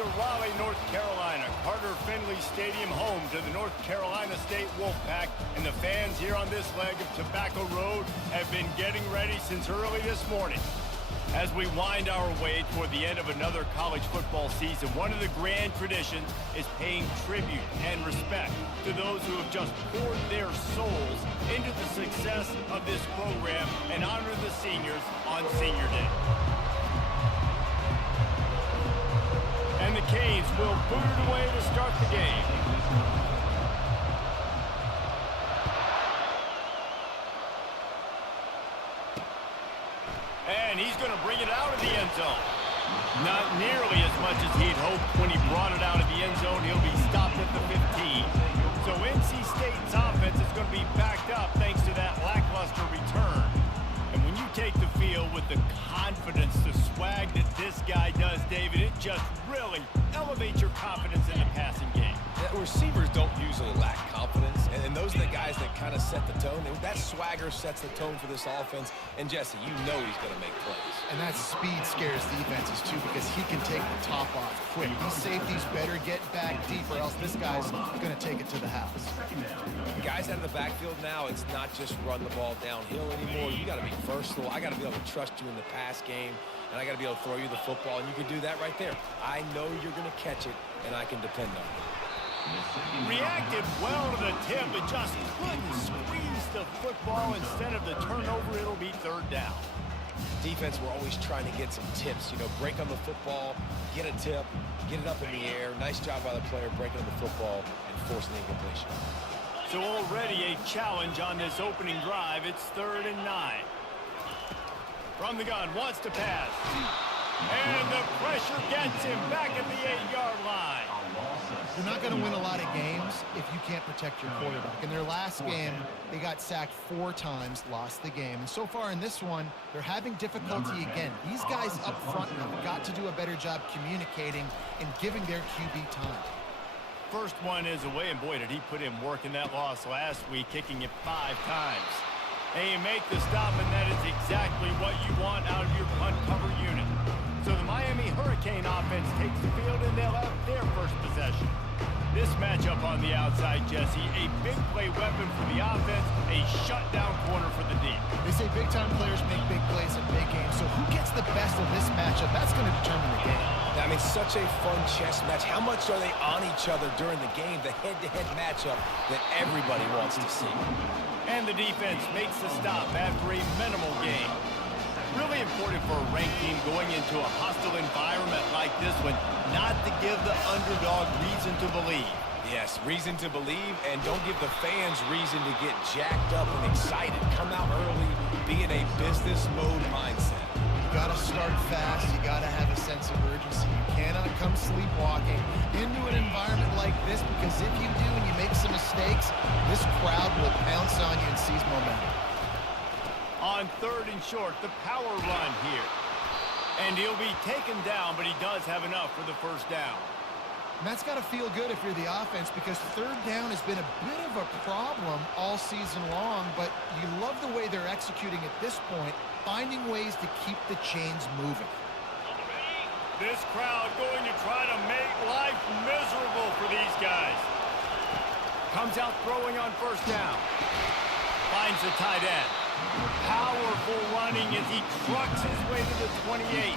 to Raleigh, North Carolina. Carter Finley Stadium, home to the North Carolina State Wolfpack. And the fans here on this leg of Tobacco Road have been getting ready since early this morning. As we wind our way toward the end of another college football season, one of the grand traditions is paying tribute and respect to those who have just poured their souls into the success of this program and honor the seniors on Senior Day. And the Canes will boot it away to start the game. And he's going to bring it out of the end zone. Not nearly as much as he'd hoped when he brought it out of the end zone. He'll be stopped at the 15. So NC State's offense is going to be backed up thanks to that lackluster return. And when you take the field with the confidence, the swag that this guy does, David, it just really elevates your confidence in the passing game. Yeah, receivers don't usually lack confidence, and those are the guys that kind of set the tone. That swagger sets the tone for this offense. And Jesse, you know he's going to make plays. And that speed scares defenses too, because he can take the top off quick. These safeties better get back deep, or else this guy's going to take it to the house. Guys out of the backfield now, it's not just run the ball downhill anymore. You got to be versatile. I got to be able to trust you in the pass game, and I got to be able to throw you the football, and you can do that right there. I know you're going to catch it, and I can depend on it. Reacted well to the tip, but just couldn't squeeze the football. Instead of the turnover, it'll be third down. Defense, we're always trying to get some tips. You know, break on the football, get a tip, get it up in the air. Nice job by the player breaking on the football and forcing the incompletion. So already a challenge on this opening drive. It's 3rd and 9. From the gun, wants to pass. And the pressure gets him back at the 8-yard line. You're not going to win a lot of games if you can't protect your quarterback. In their last game, they got sacked 4 times, lost the game. And so far in this one, they're having difficulty again. These guys up front have got to do a better job communicating and giving their QB time. First one is away, and boy, did he put in work in that loss last week, kicking it 5 times. And you make the stop, and that is exactly what you want out of your punt cover unit. So the Miami Hurricane offense takes the field, and they'll have their first possession. This matchup on the outside, Jesse, a big play weapon for the offense, a shutdown corner for the D. They say big-time players make big plays in big games, so who gets the best of this matchup? That's going to determine the game. I mean, such a fun chess match. How much are they on each other during the game, the head-to-head matchup that everybody wants to see? And the defense makes the stop after a minimal gain. Really important for a ranked team going into a hostile environment like this one, not to give the underdog reason to believe. Yes, reason to believe, and don't give the fans reason to get jacked up and excited. Come out early, be in a business mode mindset. You got to start fast. You got to have a sense of urgency. You cannot come sleepwalking into an environment like this, because if you do and you make some mistakes, this crowd will pounce on you and seize momentum. On 3rd and short, the power run here. And he'll be taken down, but he does have enough for the first down. And that's got to feel good if you're the offense, because 3rd down has been a bit of a problem all season long, but you love the way they're executing at this point, finding ways to keep the chains moving. This crowd going to try to make life miserable for these guys. Comes out throwing on 1st down. Finds the tight end. Powerful running as he trucks his way to the 28.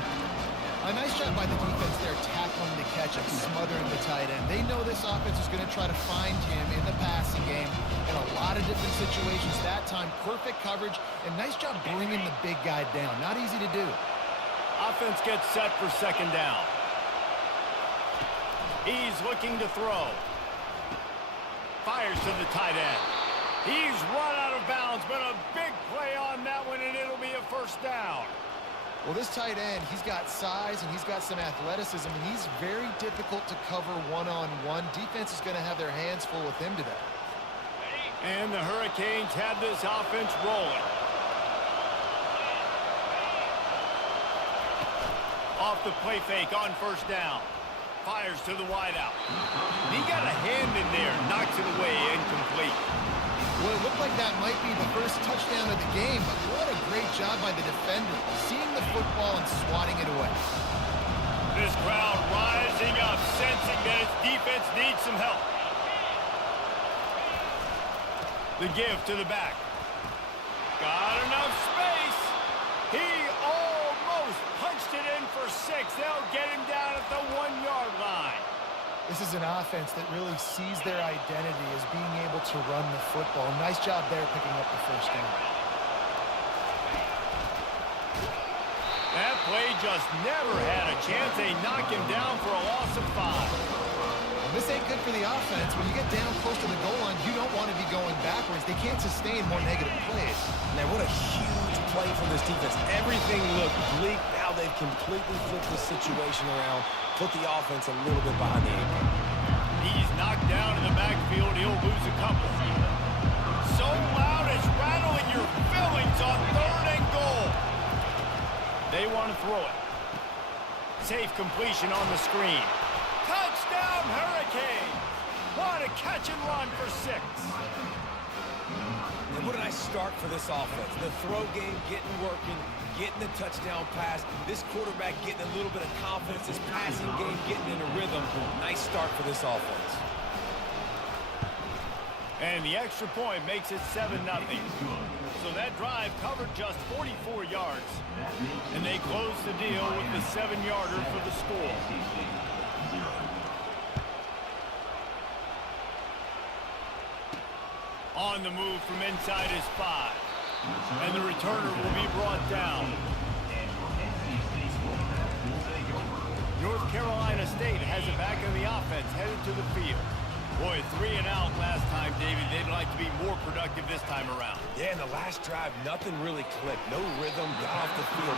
A nice job by the defense there, tackling the catch and smothering the tight end. They know this offense is going to try to find him in the passing game in a lot of different situations. That time, perfect coverage, and nice job bringing the big guy down. Not easy to do. Offense gets set for 2nd down. He's looking to throw. Fires to the tight end. He's run out of bounds, but a big play on that one, and it'll be a 1st down. Well, this tight end, he's got size and he's got some athleticism, and he's very difficult to cover one-on-one. Defense is going to have their hands full with him today. And the Hurricanes have this offense rolling. Off the play fake on 1st down. Fires to the wideout. He got a hand in there, knocks it away, incomplete. Well, it looked like that might be the first touchdown of the game, but what a great job by the defender, seeing the football and swatting it away. This crowd rising up, sensing that its defense needs some help. The give to the back. Got enough space. He almost punched it in for 6. They'll get him down at the 1-yard line. This is an offense that really sees their identity as being able to run the football. Nice job there picking up the first down. That play just never had a chance. They knock him down for a loss of 5. This ain't good for the offense. When you get down close to the goal line, you don't want to be going backwards. They can't sustain more negative plays. Man, what a huge play from this defense. Everything looked bleak. Now they've completely flipped the situation around, put the offense a little bit behind the 8. He's knocked down in the backfield. He'll lose a couple. So loud it's rattling your fillings on 3rd and goal. They want to throw it. Safe completion on the screen. Touchdown, Hurricane! What a catch and run for 6. And what a nice start for this offense. The throw game getting working, getting the touchdown pass. This quarterback getting a little bit of confidence. This passing game getting in a rhythm. Nice start for this offense. And the extra point makes it 7-0. So that drive covered just 44 yards. And they close the deal with the 7-yarder for the score. On the move from inside his 5. And the returner will be brought down. North Carolina State has it back in the offense, headed to the field. Boy, 3 and out last time, David. They'd like to be more productive this time around. Yeah, in the last drive, nothing really clicked. No rhythm, got off the field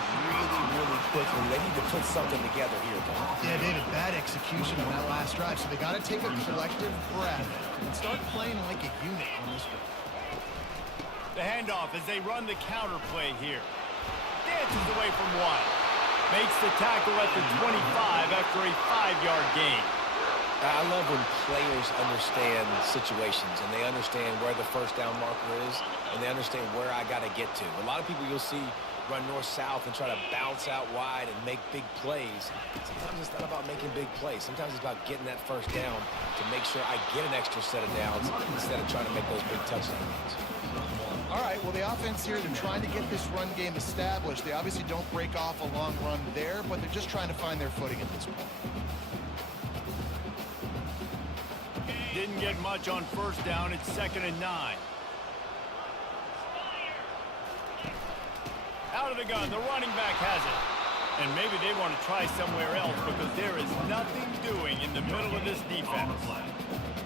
really quickly. They need to put something together here, Tom. Yeah, David, bad execution on that last drive, so they got to take a collective breath and start playing like a unit on this one. The handoff as they run the counter play here. Dances away from 1. Makes the tackle at the 25 after a 5-yard gain. I love when players understand situations and they understand where the first down marker is and they understand where I got to get to. A lot of people you'll see run north-south and try to bounce out wide and make big plays. Sometimes it's not about making big plays. Sometimes it's about getting that first down to make sure I get an extra set of downs instead of trying to make those big touchdowns. All right, well, the offense here, they're trying to get this run game established. They obviously don't break off a long run there, but they're just trying to find their footing at this point. Didn't get much on first down. It's 2nd and 9. Out of the gun, the running back has it. And maybe they want to try somewhere else because there is nothing doing in the middle of this defense.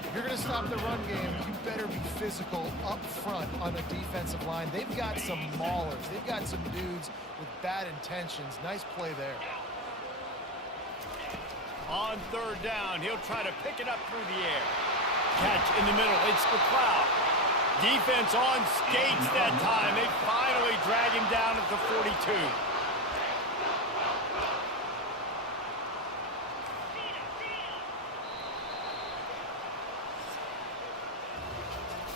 If you're going to stop the run game, you better be physical up front on the defensive line. They've got some maulers. They've got some dudes with bad intentions. Nice play there. On 3rd down, he'll try to pick it up through the air. Catch in the middle. It's McLeod. Defense on skates that time. They finally drag him down at the 42.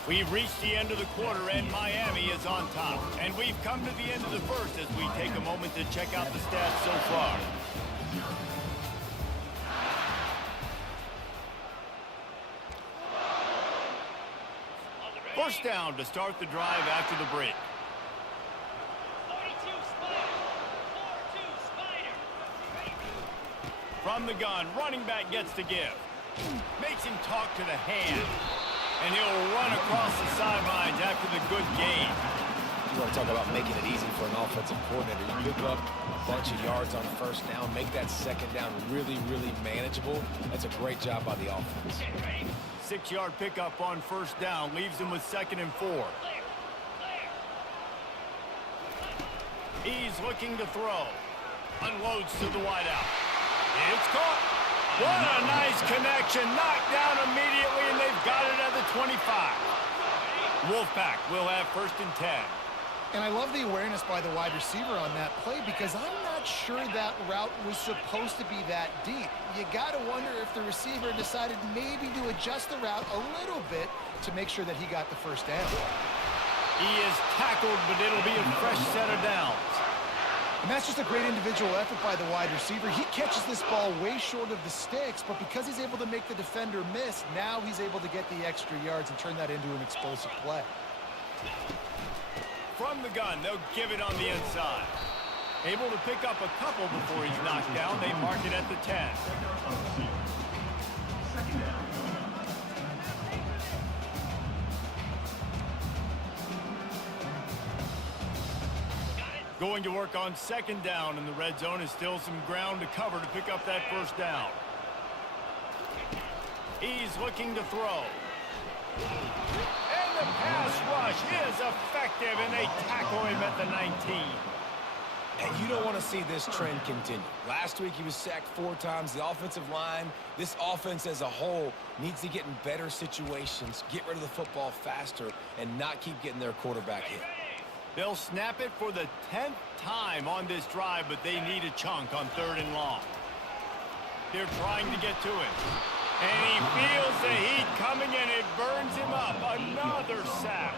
We've reached the end of the quarter, and Miami is on top. And we've come to the end of the first as we take a moment to check out the stats so far. First down to start the drive after the break. From the gun, running back gets the give. Makes him talk to the hand. And he'll run across the sidelines after the good gain. You want to talk about making it easy for an offensive coordinator. You pick up a bunch of yards on first down, make that second down really manageable. That's a great job by the offense. 6-yard pickup on first down leaves him with 2nd and 4. He's looking to throw. Unloads to the wideout. It's caught. What a nice connection. Knocked down immediately, and they've got it at the 25. Wolfpack will have 1st and 10. And I love the awareness by the wide receiver on that play because I'm not sure that route was supposed to be that deep. You got to wonder if the receiver decided maybe to adjust the route a little bit to make sure that he got the first down. He is tackled, but it'll be a fresh set of downs. And that's just a great individual effort by the wide receiver. He catches this ball way short of the sticks, but because he's able to make the defender miss, now he's able to get the extra yards and turn that into an explosive play. From the gun, they'll give it on the inside. Able to pick up a couple before he's knocked down. They mark it at the 10. Going to work on second down in the red zone is still some ground to cover to pick up that first down. He's looking to throw. And the pass rush is effective, and they tackle him at the 19. And you don't want to see this trend continue. Last week he was sacked 4 times. The offensive line, this offense as a whole, needs to get in better situations, get rid of the football faster, and not keep getting their quarterback hit. They'll snap it for the 10th time on this drive, but they need a chunk on 3rd and long. They're trying to get to it. And he feels the heat coming, and it burns him up. Another sack.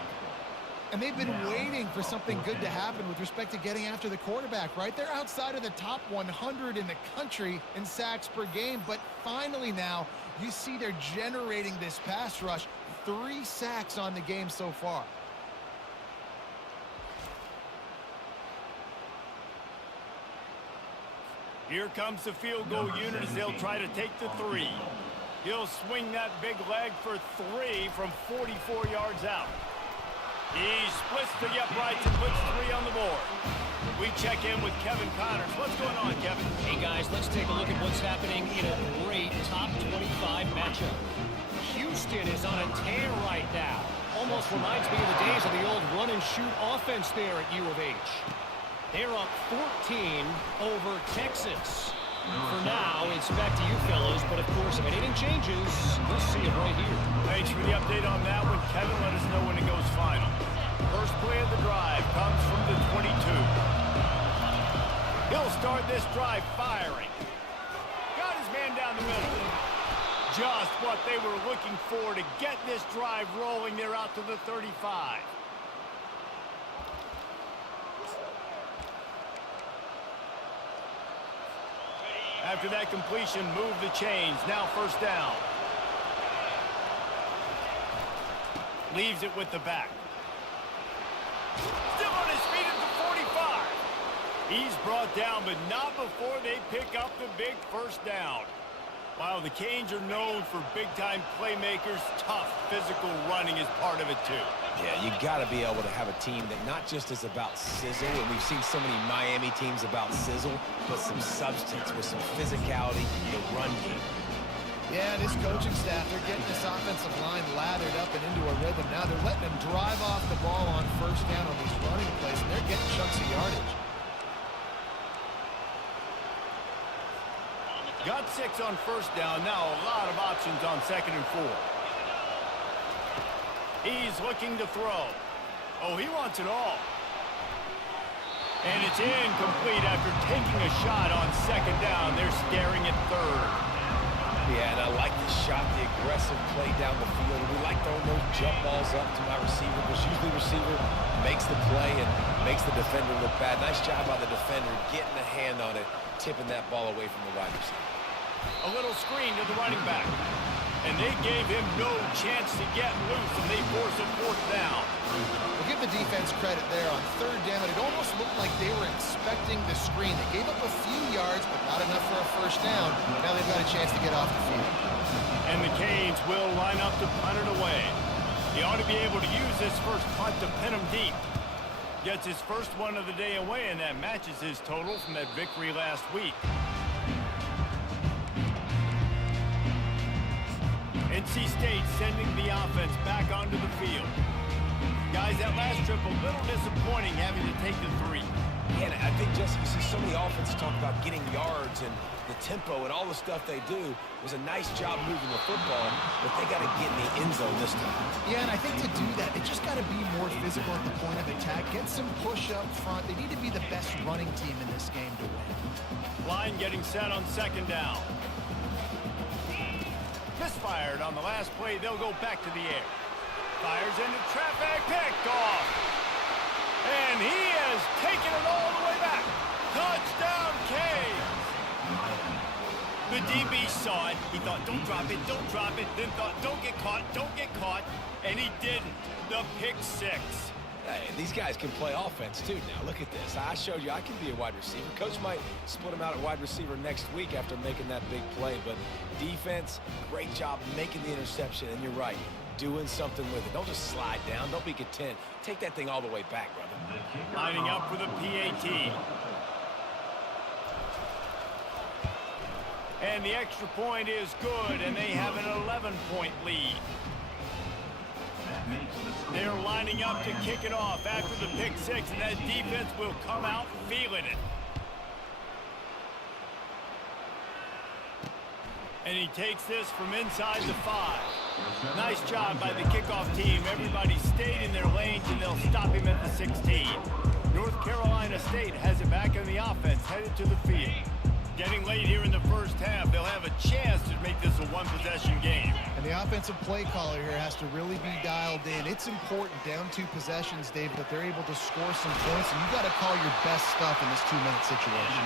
And they've been waiting for something good to happen with respect to getting after the quarterback, right? They're outside of the top 100 in the country in sacks per game, but finally now you see they're generating this pass rush. 3 sacks on the game so far. Here comes the field goal unit as they'll try to take the 3. He'll swing that big leg for 3 from 44 yards out. He splits to the uprights and puts 3 on the board. We check in with Kevin Connors. What's going on, Kevin? Hey, guys, let's take a look at what's happening in a great top 25 matchup. Houston is on a tear right now. Almost reminds me of the days of the old run-and-shoot offense there at U of H. They're up 14 over Texas. For now, it's back to you fellas, but of course, if anything changes, we'll see it right here. Thanks for the update on that one, Kevin. Let us know when it goes final. First play of the drive comes from the 22. He'll start this drive firing. Got his man down the middle. Just what they were looking for to get this drive rolling. They're out to the 35. After that completion, move the chains. Now first down. Leaves it with the back. Still on his feet at the 45. He's brought down, but not before they pick up the big first down. While the Canes are known for big-time playmakers, tough physical running is part of it too. Yeah, you got to be able to have a team that not just is about sizzle, and we've seen so many Miami teams about sizzle, but some substance with some physicality in the run game. Yeah, this coaching staff, they're getting this offensive line lathered up and into a rhythm. Now they're letting them drive off the ball on first down on these running plays, and they're getting chunks of yardage. Got 6 on first down. Now a lot of options on 2nd and 4. He's looking to throw. Oh, he wants it all. And it's incomplete after taking a shot on 2nd down. They're staring at 3rd. Yeah, and I like the shot, the aggressive play down the field. We like throwing those jump balls up to my receiver, because usually the receiver makes the play and makes the defender look bad. Nice job by the defender getting a hand on it, tipping that ball away from the wide receiver. A little screen to the running back. And they gave him no chance to get loose, and they force a 4th down. We'll give the defense credit there on 3rd down. It almost looked like they were expecting the screen. They gave up a few yards, but not enough for a first down. Now they've got a chance to get off the field. And the Canes will line up to punt it away. He ought to be able to use this first punt to pin him deep. Gets his first one of the day away, and that matches his total from that victory last week. NC State sending the offense back onto the field. Guys, that last trip a little disappointing having to take the 3. Yeah, and I think, Jesse, you see so many offenses talk about getting yards and the tempo and all the stuff they do. It was a nice job moving the football, but they got to get in the end zone this time. Yeah, and I think to do that, they just got to be more physical at the point of attack. Get some push up front. They need to be the best running team in this game to win. Line getting set on 2nd down. Misfired on the last play. They'll go back to the air. Fires into traffic. Picked off. And he has taken it all the way back. The DB saw it. He thought, don't drop it, don't drop it. Then thought, don't get caught. And he didn't. The pick six. Hey, these guys can play offense, too. Now, look at this. I showed you I can be a wide receiver. Coach might split him out at wide receiver next week after making that big play. But defense, great job making the interception. And you're right, doing something with it. Don't just slide down. Don't be content. Take that thing all the way back, brother. Lining up for the PAT. And the extra point is good, and they have an 11-point lead. They're lining up to kick it off after the pick six, and that defense will come out feeling it. And he takes this from inside the 5. Nice job by the kickoff team. Everybody stayed in their lanes, and they'll stop him at the 16. North Carolina State has it back in the offense, headed to the field. Getting late here in the first half, they'll have a chance to make this a one-possession game. And the offensive play caller here has to really be dialed in. It's important, down 2 possessions, Dave, that they're able to score some points, and you got to call your best stuff in this 2-minute situation.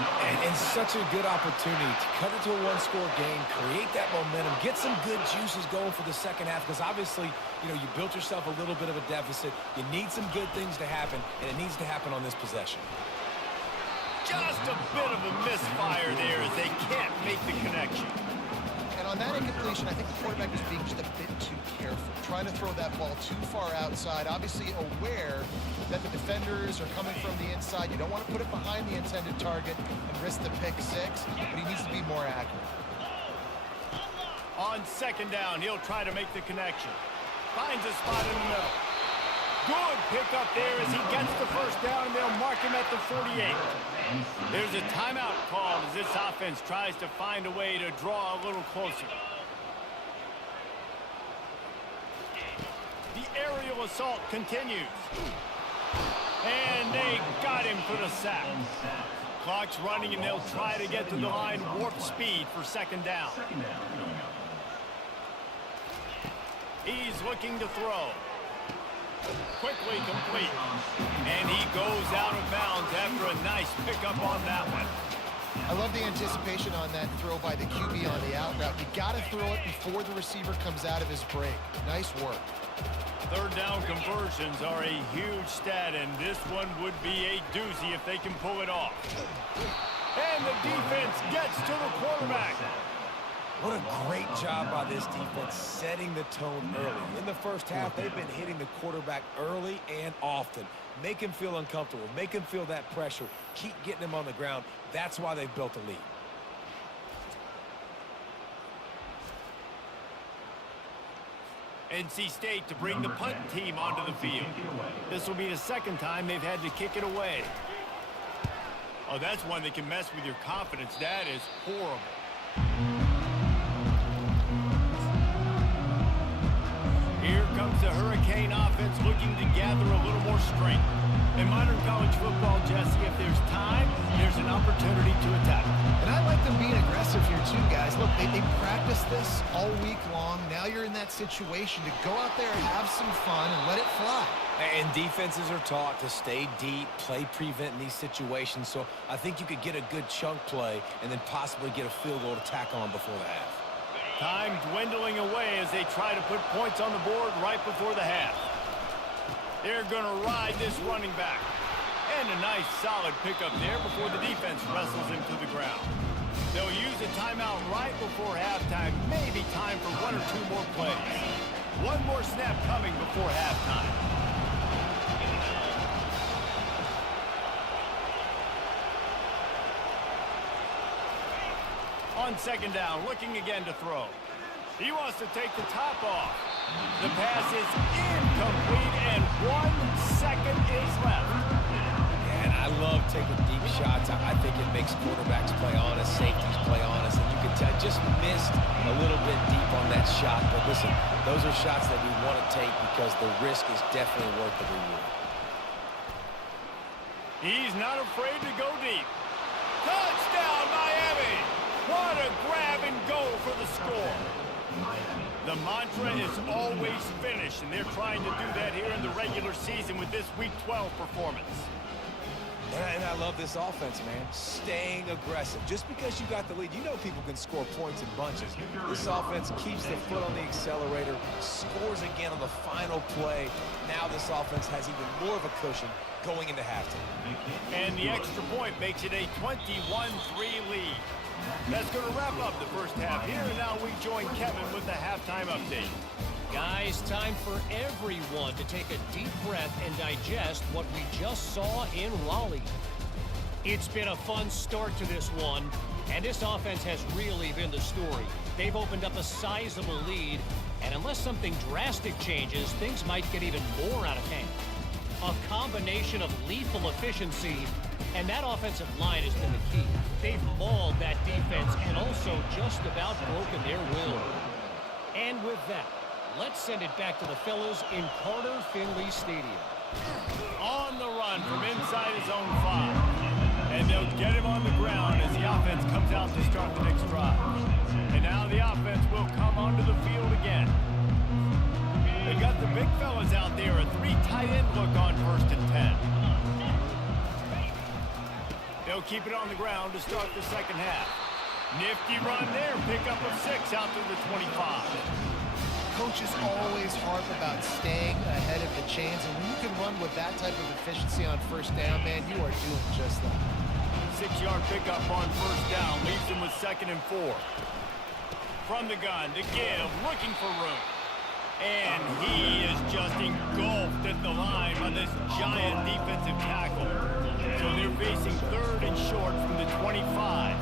And such a good opportunity to cut it to a one-score game, create that momentum, get some good juices going for the second half, because obviously, you built yourself a little bit of a deficit. You need some good things to happen, and it needs to happen on this possession. Just a bit of a misfire there as they can't make the connection. And on that incompletion, I think the quarterback was being just a bit too careful, trying to throw that ball too far outside, obviously aware that the defenders are coming from the inside. You don't want to put it behind the intended target and risk the pick six, but he needs to be more accurate. On second down, he'll try to make the connection. Finds a spot in the middle. Good pickup there as he gets the first down, and they'll mark him at the 48. There's a timeout called as this offense tries to find a way to draw a little closer. The aerial assault continues. And they got him for the sack. Clock's running, and they'll try to get to the line warp speed for second down. He's looking to throw. Quickly complete. And he goes out of bounds after a nice pickup on that one. I love the anticipation on that throw by the QB on the out route. You got to throw it before the receiver comes out of his break. Nice work. Third down conversions are a huge stat, and this one would be a doozy if they can pull it off. And the defense gets to the quarterback. What a great job by this defense setting the tone early. In the first half, they've been hitting the quarterback early and often. Make him feel uncomfortable. Make him feel that pressure. Keep getting him on the ground. That's why they've built a lead. NC State to bring the punt team onto the field. This will be the second time they've had to kick it away. Oh, that's one that can mess with your confidence. That is horrible. Here comes the Hurricane offense looking to gather a little more strength. In modern college football, Jesse, if there's time, there's an opportunity to attack. And I like them being aggressive here too, guys. Look, they practiced this all week long. Now you're in that situation to go out there and have some fun and let it fly. And defenses are taught to stay deep, play prevent in these situations. So I think you could get a good chunk play and then possibly get a field goal to tack on before the half. Time dwindling away as they try to put points on the board right before the half. They're going to ride this running back. And a nice solid pickup there before the defense wrestles him to the ground. They'll use a timeout right before halftime. Maybe time for 1 or 2 more plays. One more snap coming before halftime. On second down, looking again to throw. He wants to take the top off. The pass is incomplete, and 1 second is left. And I love taking deep shots. I think it makes quarterbacks play honest, safeties play honest, and you can tell just missed a little bit deep on that shot. But listen, those are shots that we want to take because the risk is definitely worth the reward. He's not afraid to go deep. Touchdown, Miami! What a grab and go for the score. The mantra is always finish, and they're trying to do that here in the regular season with this Week 12 performance. And I love this offense, man. Staying aggressive. Just because you got the lead, you know people can score points in bunches. This offense keeps the foot on the accelerator, scores again on the final play. Now this offense has even more of a cushion going into halftime. And the extra point makes it a 21-3 lead. That's going to wrap up the first half here, and now we join Kevin with the halftime update. Guys, time for everyone to take a deep breath and digest what we just saw in Raleigh. It's been a fun start to this one, and this offense has really been the story. They've opened up a sizable lead, and unless something drastic changes, things might get even more out of hand. A combination of lethal efficiency, and that offensive line has been the key. They've mauled that defense and also just about broken their will. And with that, let's send it back to the fellas in Carter Finley Stadium. On the run from inside his own 5. And they'll get him on the ground as the offense comes out to start the next drive. And now the offense will come onto the field again. They've got the big fellas out there, a 3 tight end look on 1st and 10. They'll keep it on the ground to start the second half. Nifty run there, pickup of 6 out to the 25. Coaches always harp about staying ahead of the chains, and when you can run with that type of efficiency on 1st down, man, you are doing just that. 6-yard pickup on 1st down leaves him with 2nd and 4. From the gun to give, looking for room. And he is just engulfed at the line by this giant defensive tackle. So they're facing 3rd and short from the 25.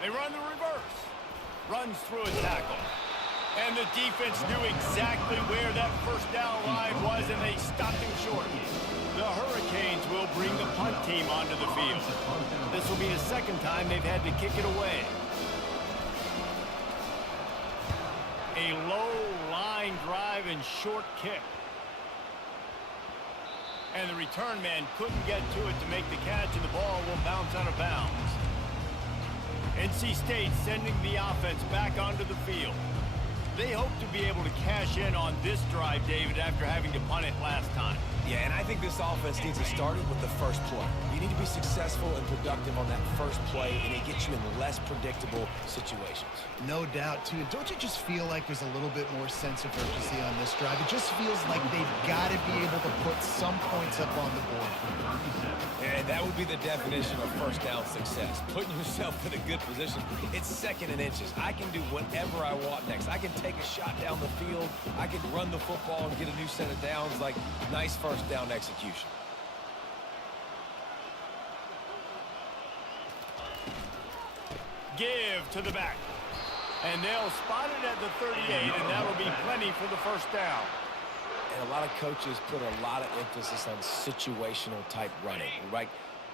They run the reverse. Runs through a tackle. And the defense knew exactly where that 1st down line was, and they stopped him short. The Hurricanes will bring the punt team onto the field. This will be the 2nd time they've had to kick it away. A low line drive and short kick. And the return man couldn't get to it to make the catch, and the ball will bounce out of bounds. NC State sending the offense back onto the field. They hope to be able to cash in on this drive, David, after having to punt it last time. Yeah, and I think this offense needs to start it with the first play. You need to be successful and productive on that first play, and it gets you in less predictable situations. No doubt, too. Don't you just feel like there's a little bit more sense of urgency on this drive? It just feels like they've got to be able to put some points up on the board. And that would be the definition of 1st down success. Putting yourself in a good position. It's 2nd and inches. I can do whatever I want next. I can take a shot down the field. I can run the football and get a new set of downs. Like, nice 1st down execution. Give to the back. And they'll spot it at the 38, and that'll be plenty for the 1st down. And a lot of coaches put a lot of emphasis on situational type running, right?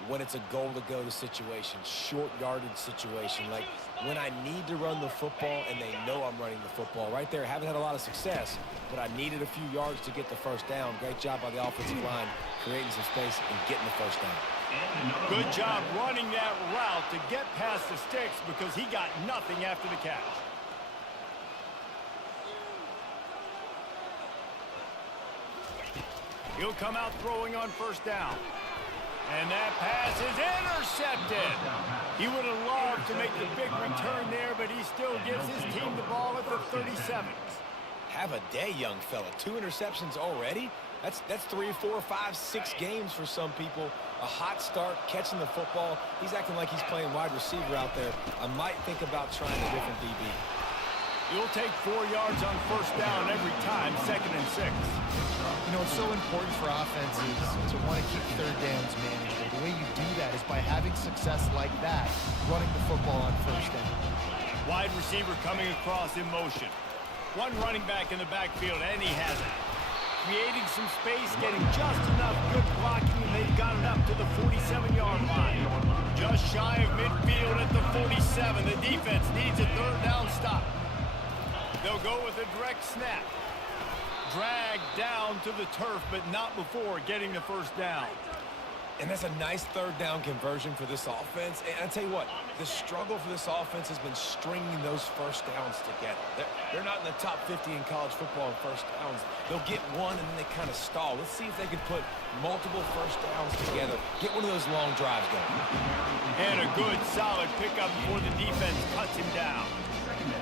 When it's a goal to go to situation, short yardage situation, like when I need to run the football and they know I'm running the football. Right there, haven't had a lot of success, but I needed a few yards to get the 1st down. Great job by the offensive line, creating some space and getting the 1st down. Good job running that route to get past the sticks because he got nothing after the catch. He'll come out throwing on 1st down. And that pass is intercepted. He would have loved to make the big return there, but he still gives his team the ball at the 37. Have a day, young fella. 2 interceptions already? That's 3, 4, 5, 6 games for some people. A hot start, catching the football. He's acting like he's playing wide receiver out there. I might think about trying a different DB. You'll take 4 yards on 1st down every time, 2nd and 6. You know, it's so important for offenses to want to keep 3rd downs manageable. The way you do that is by having success like that, running the football on 1st down. Wide receiver coming across in motion. One running back in the backfield, and he has it. Creating some space, getting just enough good blocking, and they've got it up to the 47-yard line. Just shy of midfield at the 47. The defense needs a 3rd down stop. They'll go with a direct snap. Dragged down to the turf, but not before getting the 1st down. And that's a nice third down conversion for this offense. And I tell you what, the struggle for this offense has been stringing those first downs together. They're not in the top 50 in college football in first downs. They'll get one and then they kind of stall. Let's see if they can put multiple first downs together. Get one of those long drives going. And a good, solid pickup before the defense cuts him down.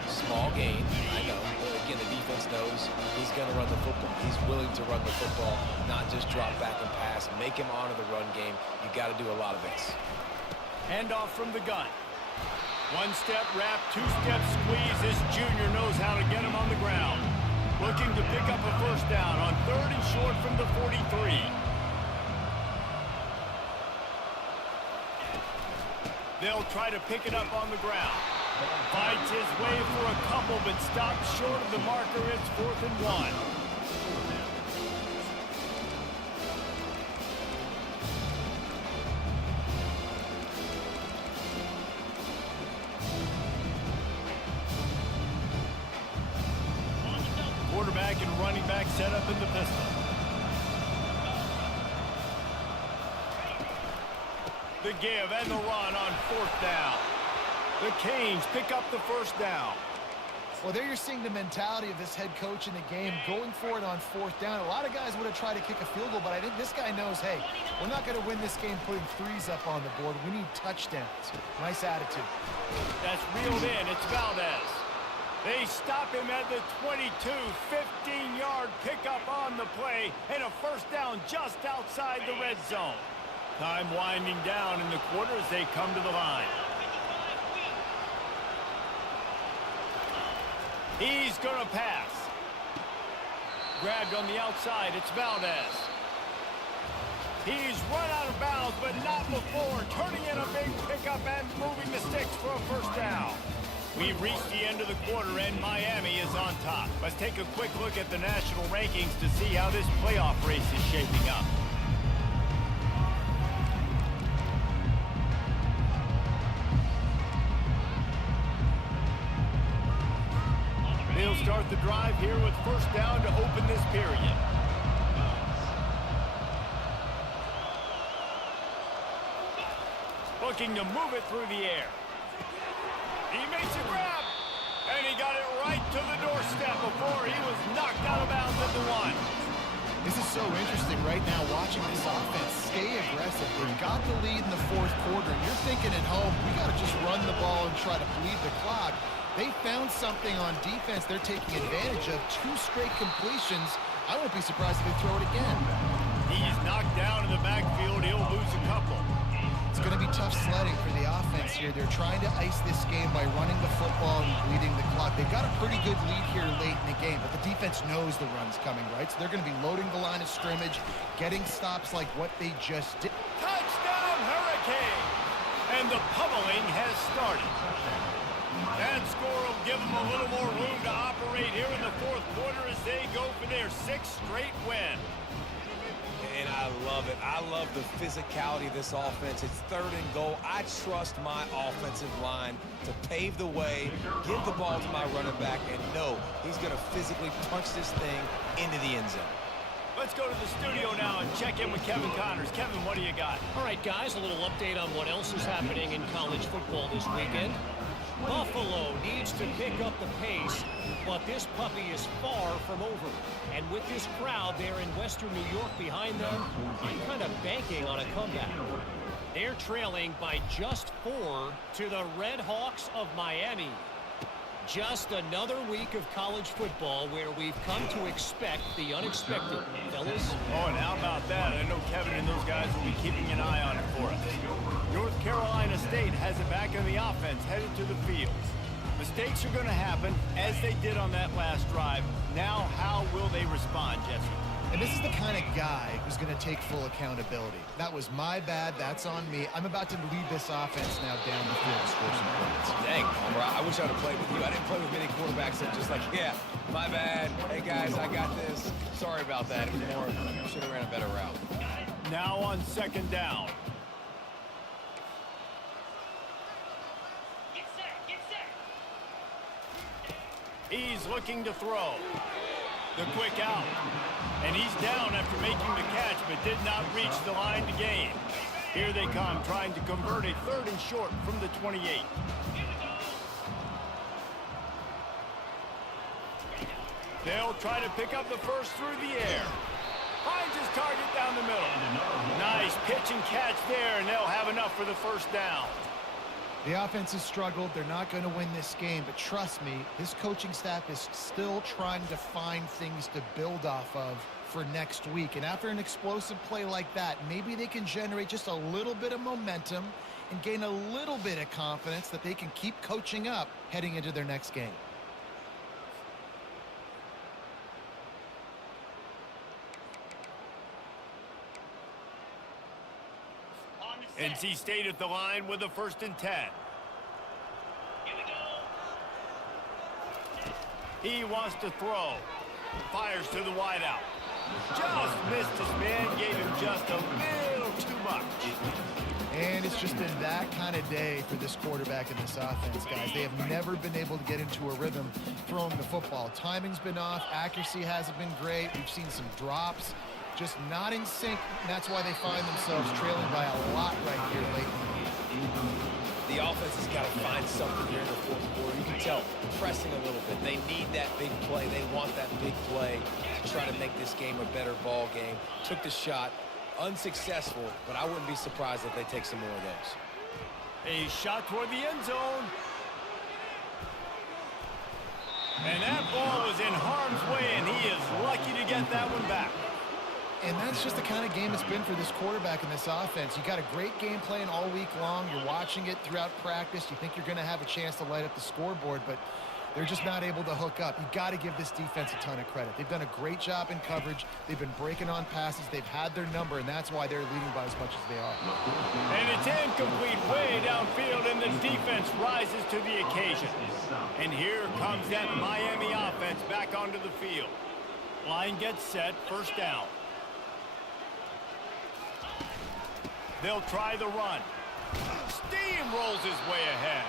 Small gain, I know. But again, the defense knows he's going to run the football. He's willing to run the football, not just drop back and pass. Make him honor the run game. You got to do a lot of this. Handoff from the gun. One-step wrap, two-step squeeze. This junior knows how to get him on the ground. Looking to pick up a first down on 3rd and short from the 43. They'll try to pick it up on the ground. Fights his way for a couple, but stops short of the marker. It's 4th and 1. Quarterback and running back set up in the pistol. The give and the run on 4th down. The Canes pick up the first down. Well, there you're seeing the mentality of this head coach in the game, going for it on 4th down. A lot of guys would have tried to kick a field goal, but I think this guy knows, hey, we're not going to win this game putting threes up on the board. We need touchdowns. Nice attitude. That's reeled in. It's Valdez. They stop him at the 22, 15-yard pickup on the play, and a first down just outside the red zone. Time winding down in the quarter as they come to the line. He's going to pass. Grabbed on the outside. It's Valdez. He's run out of bounds, but not before. Turning in a big pickup and moving the sticks for a first down. We've reached the end of the quarter, and Miami is on top. Let's take a quick look at the national rankings to see how this playoff race is shaping up. They'll start the drive here with first down to open this period. Looking to move it through the air. He makes a grab, and he got it right to the doorstep before he was knocked out of bounds at the 1. This is so interesting right now watching this offense stay aggressive. They've got the lead in the 4th quarter, and you're thinking at home, we got to just run the ball and try to bleed the clock. They found something on defense they're taking advantage of. 2 straight completions. I won't be surprised if they throw it again. He's knocked down in the backfield. He'll lose a couple. It's going to be tough sledding for the offense here. They're trying to ice this game by running the football and bleeding the clock. They've got a pretty good lead here late in the game, but the defense knows the run's coming, right? So they're going to be loading the line of scrimmage, getting stops like what they just did. Touchdown, Hurricane! And the pummeling has started. That score will give them a little more room to operate here in the 4th quarter as they go for their 6th straight win. And I love it. I love the physicality of this offense. It's 3rd and goal. I trust my offensive line to pave the way, give the ball to my running back, and know he's going to physically punch this thing into the end zone. Let's go to the studio now and check in with Kevin Connors. Kevin, what do you got? All right, guys, a little update on what else is happening in college football this weekend. Buffalo needs to pick up the pace, but this puppy is far from over. And with this crowd there in Western New York behind them, I'm kind of banking on a comeback. They're trailing by just 4 to the Red Hawks of Miami. Just another week of college football where we've come to expect the unexpected, fellas. Oh, and how about that? I know Kevin and those guys will be keeping an eye on it for us. North Carolina State has it back in the offense, headed to the field. Mistakes are going to happen, as they did on that last drive. Now, how will they respond, Jesse? And this is the kind of guy who's going to take full accountability. That was my bad. That's on me. I'm about to lead this offense now down the field to score some points. Dang, I wish I would have played with you. I didn't play with many quarterbacks that just like, yeah, my bad. Hey, guys, I got this. Sorry about that. It was more, should have ran a better route. Now on 2nd down. He's looking to throw. The quick out. And he's down after making the catch, but did not reach the line to gain. Here they come, trying to convert a 3rd and short from the 28. They'll try to pick up the first through the air. Finds his target down the middle. Nice pitch and catch there, and they'll have enough for the first down. The offense has struggled. They're not going to win this game, but trust me, this coaching staff is still trying to find things to build off of for next week. And after an explosive play like that, maybe they can generate just a little bit of momentum and gain a little bit of confidence that they can keep coaching up heading into their next game. NC State at the line with a 1st and 10. He wants to throw. Fires to the wideout. Just missed his man, gave him just a little too much. And it's just been that kind of day for this quarterback and this offense, guys. They have never been able to get into a rhythm throwing the football. Timing's been off. Accuracy hasn't been great. We've seen some drops. Just not in sync, and that's why they find themselves trailing by a lot right here late in the game. The offense has got to find something here in the 4th quarter. You can tell, pressing a little bit. They need that big play. They want that big play to try to make this game a better ball game. Took the shot, unsuccessful, but I wouldn't be surprised if they take some more of those. A shot toward the end zone. And that ball is in harm's way, and he is lucky to get that one back. And that's just the kind of game it's been for this quarterback and this offense. You got a great game plan all week long. You're watching it throughout practice. You think you're going to have a chance to light up the scoreboard, but they're just not able to hook up. You got to give this defense a ton of credit. They've done a great job in coverage. They've been breaking on passes. They've had their number, and that's why they're leading by as much as they are. And it's incomplete way downfield, and the defense rises to the occasion. And here comes that Miami offense back onto the field. Line gets set, 1st down. They'll try the run. Steamrolls his way ahead.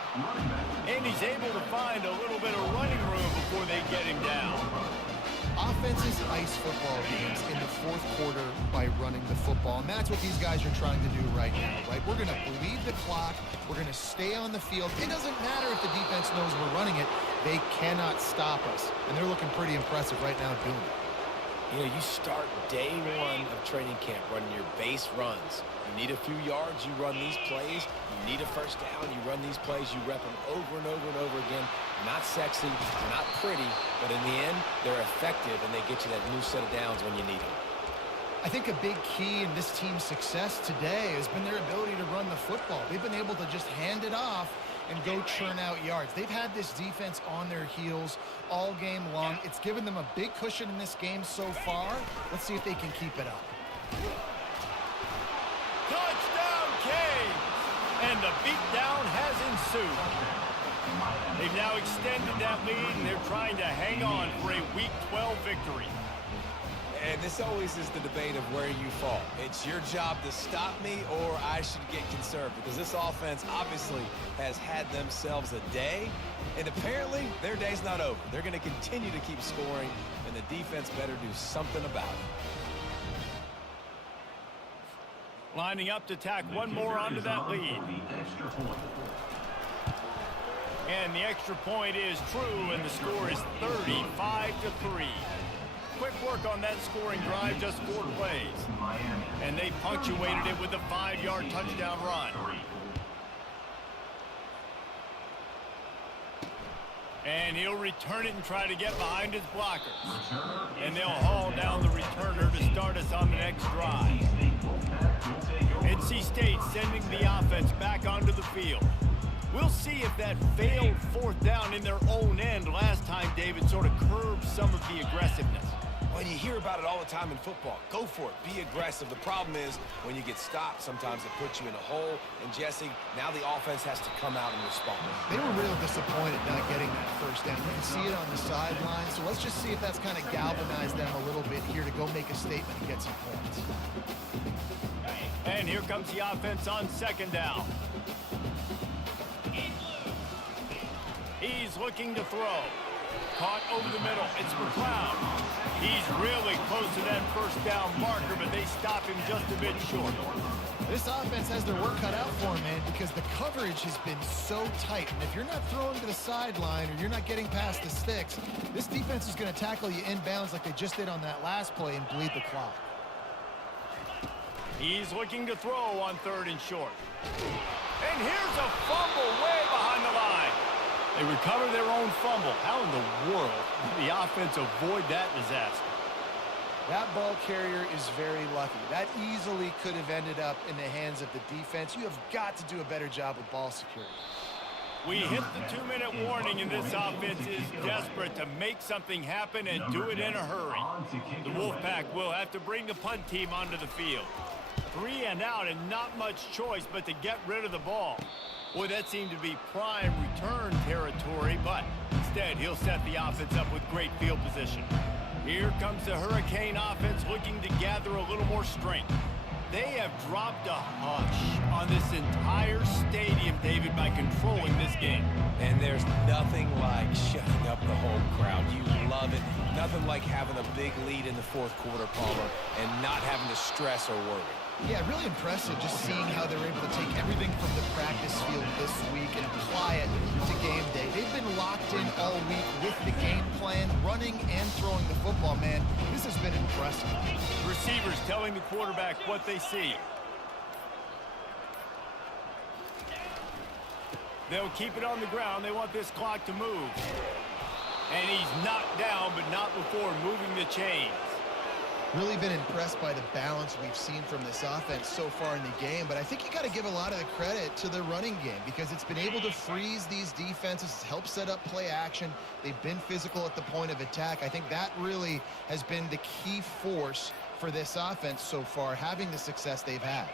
And he's able to find a little bit of running room before they get him down. Offenses ice football games in the 4th quarter by running the football, and that's what these guys are trying to do right now, right? We're going to bleed the clock. We're going to stay on the field. It doesn't matter if the defense knows we're running it. They cannot stop us, and they're looking pretty impressive right now doing it. You know, you start day 1 of training camp running your base runs. You need a few yards, you run these plays. You need a 1st down, you run these plays. You rep them over and over and over again. Not sexy, not pretty, but in the end, they're effective, and they get you that new set of downs when you need them. I think a big key in this team's success today has been their ability to run the football. They've been able to just hand it off and go churn out yards. They've had this defense on their heels all game long. It's given them a big cushion in this game so far. Let's see if they can keep it up. Touchdown, Canes! And the beatdown has ensued. They've now extended that lead, and they're trying to hang on for a Week 12 victory. And this always is the debate of where you fall. It's your job to stop me, or I should get conserved, because this offense obviously has had themselves a day, and apparently their day's not over. They're going to continue to keep scoring, and the defense better do something about it. Lining up to tack one more onto that lead. And the extra point is true, and the score is 35-3. Quick work on that scoring drive, just 4 plays. And they punctuated it with a 5-yard touchdown run. And he'll return it and try to get behind his blockers. And they'll haul down the returner to start us on the next drive. NC State sending the offense back onto the field. We'll see if that failed 4th down in their own end last time, David, sort of curbed some of the aggressiveness. Well, you hear about it all the time in football. Go for it. Be aggressive. The problem is when you get stopped, sometimes it puts you in a hole. And, Jesse, now the offense has to come out and respond. They were real disappointed not getting that 1st down. You can see it on the sideline. So let's just see if that's kind of galvanized them a little bit here to go make a statement and get some points. And here comes the offense on 2nd down. He's looking to throw. Caught over the middle. It's McLeod. He's really close to that first down marker, but they stop him just a bit short. This offense has their work cut out for them, man, because the coverage has been so tight. And if you're not throwing to the sideline or you're not getting past the sticks, this defense is going to tackle you inbounds like they just did on that last play and bleed the clock. He's looking to throw on 3rd and short. And here's a fumble way behind the line. They recover their own fumble. How in the world did the offense avoid that disaster? That ball carrier is very lucky. That easily could have ended up in the hands of the defense. You have got to do a better job with ball security. We hit the 2-minute warning, and this offense is desperate to make something happen and do it in a hurry. The Wolfpack will have to bring the punt team onto the field. 3 and out and not much choice but to get rid of the ball. Boy, that seemed to be prime return territory, but instead he'll set the offense up with great field position. Here comes the Hurricane offense looking to gather a little more strength. They have dropped a hush on this entire stadium, David, by controlling this game. And there's nothing like shutting up the home crowd. You love it. Nothing like having a big lead in the 4th quarter, Palmer, and not having to stress or worry. Yeah, really impressive just seeing how they're able to take everything from the practice field this week and apply it to game day. They've been locked in all week with the game plan, running and throwing the football, man. This has been impressive. Receivers telling the quarterback what they see. They'll keep it on the ground. They want this clock to move. And he's knocked down, but not before moving the chains. Really been impressed by the balance we've seen from this offense so far in the game, but I think you got to give a lot of the credit to the running game because it's been able to freeze these defenses, help set up play action. They've been physical at the point of attack. I think that really has been the key force for this offense so far, having the success they've had.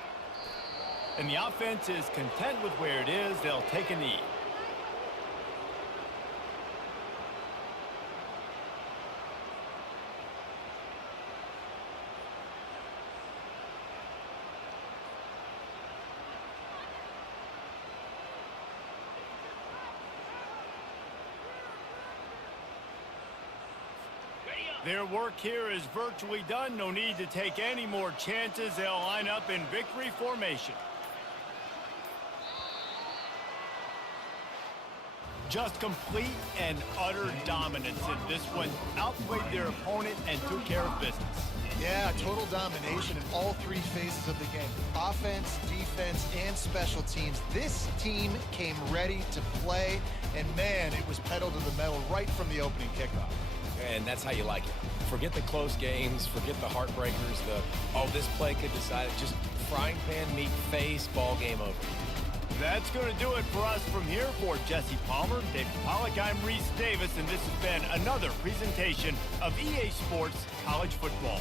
And the offense is content with where it is. They'll take a knee. Their work here is virtually done. No need to take any more chances. They'll line up in victory formation. Just complete and utter dominance in this one. Outplayed their opponent and took care of business. Yeah, total domination in all 3 phases of the game. Offense, defense, and special teams. This team came ready to play, and man, it was pedal to the metal right from the opening kickoff. And that's how you like it. Forget the close games, forget the heartbreakers, this play could decide it. Just frying pan meet face, ball game over. That's going to do it for us from here. For Jesse Palmer, David Pollack, I'm Reese Davis, and this has been another presentation of EA Sports College Football.